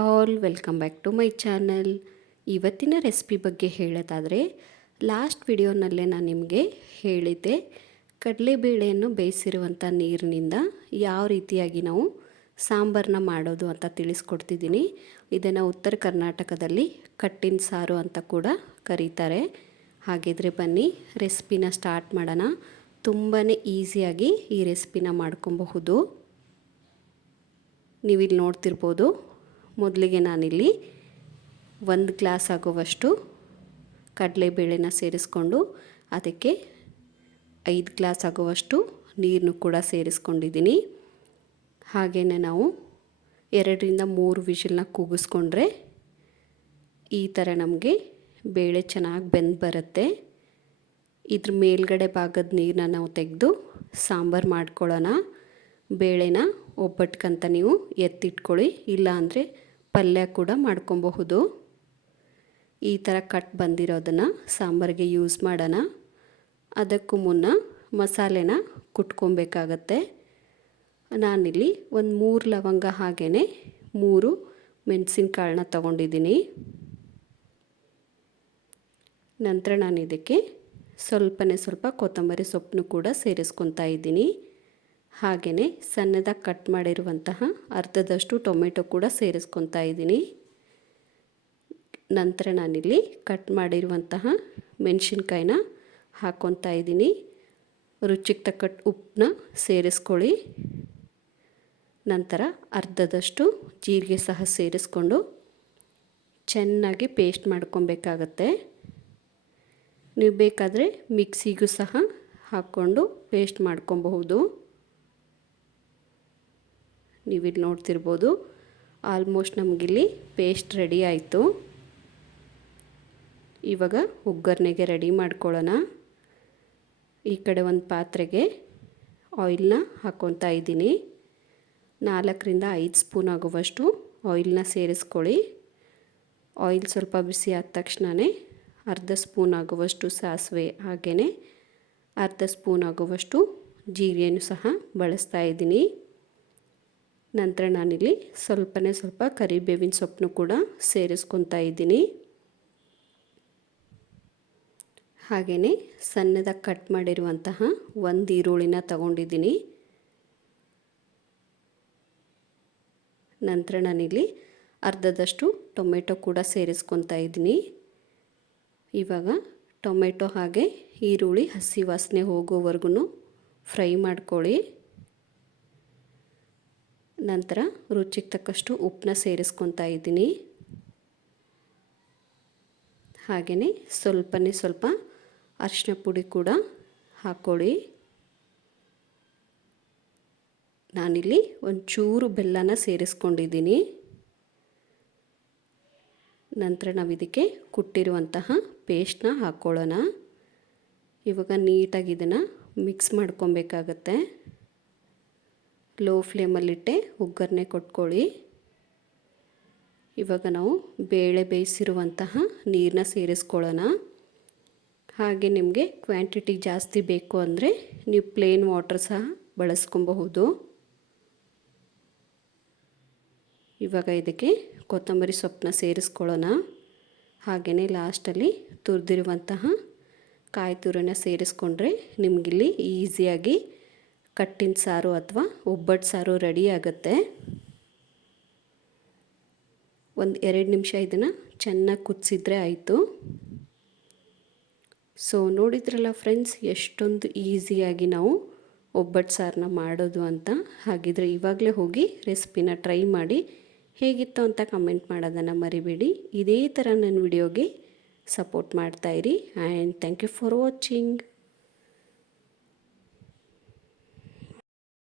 All welcome back to my channel. ಇವತ್ತಿನ recipe ಬಗ್ಗೆ ಹೇಳೋದಾದರೆ, ಲಾಸ್ಟ್ ವಿಡಿಯೋನಲ್ಲೇ ನಾನು ನಿಮಗೆ ಹೇಳಿದ್ದೆ ಕಡಲೆಬೇಳೆಯನ್ನು ಬೇಯಿಸಿರುವಂಥ ನೀರಿನಿಂದ ಯಾವ ರೀತಿಯಾಗಿ ನಾವು ಸಾಂಬಾರನ್ನ ಮಾಡೋದು ಅಂತ ತಿಳಿಸ್ಕೊಡ್ತಿದ್ದೀನಿ. ಇದನ್ನು ಉತ್ತರ ಕರ್ನಾಟಕದಲ್ಲಿ ಕಟ್ಟಿನ ಸಾರು ಅಂತ ಕೂಡ ಕರೀತಾರೆ. ಹಾಗಿದ್ರೆ ಬನ್ನಿ ರೆಸಿಪಿನ ಸ್ಟಾರ್ಟ್ ಮಾಡೋಣ. ತುಂಬಾ ಈಸಿಯಾಗಿ ಈ ರೆಸಿಪಿನ ಮಾಡ್ಕೊಬಹುದು. ನೀವಿಲ್ಲಿ ನೋಡ್ತಿರ್ಬೋದು, ಮೊದಲಿಗೆ ನಾನಿಲ್ಲಿ 1 ಗ್ಲಾಸ್ ಆಗುವಷ್ಟು ಕಡಲೆಬೇಳೆನ ಸೇರಿಸ್ಕೊಂಡು ಅದಕ್ಕೆ 5 ಗ್ಲಾಸ್ ಆಗುವಷ್ಟು ನೀರನ್ನು ಕೂಡ ಸೇರಿಸ್ಕೊಂಡಿದ್ದೀನಿ. ಹಾಗೆಯೇ ನಾವು 2-3 ವಿಷಲ್ನ ಕೂಗಿಸ್ಕೊಂಡ್ರೆ ಈ ಥರ ನಮಗೆ ಬೇಳೆ ಚೆನ್ನಾಗಿ ಬೆಂದು ಬರುತ್ತೆ. ಇದ್ರ ಮೇಲ್ಗಡೆ ಭಾಗದ ನೀರನ್ನ ನಾವು ತೆಗೆದು ಸಾಂಬಾರು ಮಾಡ್ಕೊಳ್ಳೋಣ. ಬೇಳೆನ ಒಬ್ಬಟ್ಕಂತ ನೀವು ಎತ್ತಿಟ್ಕೊಳ್ಳಿ, ಇಲ್ಲ ಅಂದರೆ ಪಲ್ಯ ಕೂಡ ಮಾಡ್ಕೊಬಹುದು. ಈ ಥರ ಕಟ್ ಬಂದಿರೋದನ್ನು ಸಾಂಬಾರಿಗೆ ಯೂಸ್ ಮಾಡೋಣ. ಅದಕ್ಕೂ ಮುನ್ನ ಮಸಾಲೆನ ಕುಟ್ಕೊಬೇಕಾಗತ್ತೆ. ನಾನಿಲ್ಲಿ ಒಂದು 3 ಲವಂಗ ಹಾಗೆಯೇ 3 ಮೆಣಸಿನಕಾಳನ್ನ ತೊಗೊಂಡಿದ್ದೀನಿ. ನಂತರ ನಾನು ಇದಕ್ಕೆ ಸ್ವಲ್ಪ ಕೊತ್ತಂಬರಿ ಸೊಪ್ಪನ್ನು ಕೂಡ ಸೇರಿಸ್ಕೊತಾ ಇದ್ದೀನಿ. ಹಾಗೆಯೇ ಸಣ್ಣದಾಗಿ ಕಟ್ ಮಾಡಿರುವಂತಹ ಅರ್ಧದಷ್ಟು ಟೊಮೆಟೊ ಕೂಡ ಸೇರಿಸ್ಕೊತಾ ಇದ್ದೀನಿ. ನಂತರ ನಾನಿಲ್ಲಿ ಕಟ್ ಮಾಡಿರುವಂತಹ ಮೆಣಸಿನ್ಕಾಯಿನ ಹಾಕ್ಕೊತಾ ಇದ್ದೀನಿ. ರುಚಿಗೆ ತಕ್ಕಟ್ಟು ಉಪ್ಪನ್ನ ಸೇರಿಸ್ಕೊಳ್ಳಿ. ನಂತರ ಅರ್ಧದಷ್ಟು ಜೀರಿಗೆ ಸಹ ಸೇರಿಸ್ಕೊಂಡು ಚೆನ್ನಾಗಿ ಪೇಸ್ಟ್ ಮಾಡ್ಕೊಬೇಕಾಗತ್ತೆ. ನೀವು ಬೇಕಾದರೆ ಮಿಕ್ಸಿಗೂ ಸಹ ಹಾಕ್ಕೊಂಡು ಪೇಸ್ಟ್ ಮಾಡ್ಕೊಬಹುದು. ನೀವಿಲ್ಲಿ ನೋಡ್ತಿರ್ಬೋದು, ಆಲ್ಮೋಸ್ಟ್ ನಮಗಿಲ್ಲಿ ಪೇಸ್ಟ್ ರೆಡಿ ಆಯಿತು. ಇವಾಗ ಒಗ್ಗರಣೆಗೆ ರೆಡಿ ಮಾಡ್ಕೊಳ್ಳೋಣ. ಈ ಕಡೆ ಒಂದು ಪಾತ್ರೆಗೆ ಆಯಿಲ್ನ ಹಾಕ್ಕೊತಾ ಇದ್ದೀನಿ. 4-5 ಸ್ಪೂನ್ ಆಗುವಷ್ಟು ಆಯಿಲ್ನ ಸೇರಿಸ್ಕೊಳ್ಳಿ. ಆಯಿಲ್ ಸ್ವಲ್ಪ ಬಿಸಿ ಆದ ತಕ್ಷಣವೇ ಅರ್ಧ ಸ್ಪೂನ್ ಆಗುವಷ್ಟು ಸಾಸಿವೆ ಹಾಗೆಯೇ ಅರ್ಧ ಸ್ಪೂನ್ ಆಗುವಷ್ಟು ಜೀರಿಗೆನೂ ಸಹ ಬಳಸ್ತಾ ಇದ್ದೀನಿ. ನಂತರ ನಾನಿಲ್ಲಿ ಸ್ವಲ್ಪ ಕರಿಬೇವಿನ ಸೊಪ್ಪನ್ನು ಕೂಡ ಸೇರಿಸ್ಕೊತಾ ಇದ್ದೀನಿ. ಹಾಗೆಯೇ ಸಣ್ಣದಾಗಿ ಕಟ್ ಮಾಡಿರುವಂತಹ 1 ಈರುಳ್ಳಿನ ತಗೊಂಡಿದ್ದೀನಿ. ನಂತರ ನಾನಿಲ್ಲಿ ಅರ್ಧದಷ್ಟು ಟೊಮೆಟೊ ಕೂಡ ಸೇರಿಸ್ಕೊತಾ ಇದ್ದೀನಿ. ಇವಾಗ ಟೊಮೆಟೊ ಹಾಗೆ ಈರುಳ್ಳಿ ಹಸಿ ವಾಸನೆ ಹೋಗೋವರೆಗೂ ಫ್ರೈ ಮಾಡ್ಕೊಳ್ಳಿ. ನಂತರ ರುಚಿಗೆ ತಕ್ಕಷ್ಟು ಉಪ್ಪನ್ನ ಸೇರಿಸ್ಕೊತಾ ಇದ್ದೀನಿ. ಹಾಗೆಯೇ ಸ್ವಲ್ಪ ಅರಿಶಿನ ಪುಡಿ ಕೂಡ ಹಾಕ್ಕೊಳ್ಳಿ. ನಾನಿಲ್ಲಿ ಒಂಚೂರು ಬೆಲ್ಲನ ಸೇರಿಸ್ಕೊಂಡಿದ್ದೀನಿ. ನಂತರ ನಾವು ಇದಕ್ಕೆ ಕುಟ್ಟಿರುವಂತಹ ಪೇಸ್ಟ್ನ ಹಾಕ್ಕೊಳ್ಳೋಣ. ಇವಾಗ ನೀಟಾಗಿ ಇದನ್ನು ಮಿಕ್ಸ್ ಮಾಡ್ಕೊಬೇಕಾಗತ್ತೆ. ಲೋ ಫ್ಲೇಮಲ್ಲಿಟ್ಟೆ ಒಗ್ಗರಣೆ ಕೊಟ್ಕೊಳ್ಳಿ. ಇವಾಗ ನಾವು ಬೇಳೆ ಬೇಯಿಸಿರುವಂತಹ ನೀರನ್ನ ಸೇರಿಸ್ಕೊಳ್ಳೋಣ. ಹಾಗೆ ನಿಮಗೆ ಕ್ವಾಂಟಿಟಿ ಜಾಸ್ತಿ ಬೇಕು ಅಂದರೆ ನೀವು ಪ್ಲೇನ್ ವಾಟರ್ ಸಹ ಬಳಸ್ಕೊಬಹುದು. ಇವಾಗ ಇದಕ್ಕೆ ಕೊತ್ತಂಬರಿ ಸೊಪ್ಪನ್ನ ಸೇರಿಸ್ಕೊಳ್ಳೋಣ. ಹಾಗೆಯೇ ಲಾಸ್ಟಲ್ಲಿ ತುರಿದಿರುವಂತಹ ಕಾಯಿ ತುರಿನ ಸೇರಿಸ್ಕೊಂಡ್ರೆ ನಿಮಗಿಲ್ಲಿ ಈಸಿಯಾಗಿ ಕಟ್ಟಿನ ಸಾರು ಅಥವಾ ಒಬ್ಬಟ್ಟು ಸಾರು ರೆಡಿ ಆಗುತ್ತೆ. 1-2 ನಿಮಿಷ ಇದನ್ನು ಚೆನ್ನಾಗಿ ಕುದಿಸಿದ್ರೆ ಆಯಿತು. ಸೊ ನೋಡಿದ್ರಲ್ಲ ಫ್ರೆಂಡ್ಸ್, ಎಷ್ಟೊಂದು ಈಸಿಯಾಗಿ ನಾವು ಒಬ್ಬಟ್ಟು ಸಾರನ್ನ ಮಾಡೋದು ಅಂತ. ಹಾಗಿದ್ರೆ ಇವಾಗಲೇ ಹೋಗಿ ರೆಸಿಪಿನ ಟ್ರೈ ಮಾಡಿ ಹೇಗಿತ್ತು ಅಂತ ಕಮೆಂಟ್ ಮಾಡೋದನ್ನು ಮರಿಬೇಡಿ. ಇದೇ ಥರ ನನ್ನ ವಿಡಿಯೋಗೆ ಸಪೋರ್ಟ್ ಮಾಡ್ತಾಯಿರಿ. And thank you for watching.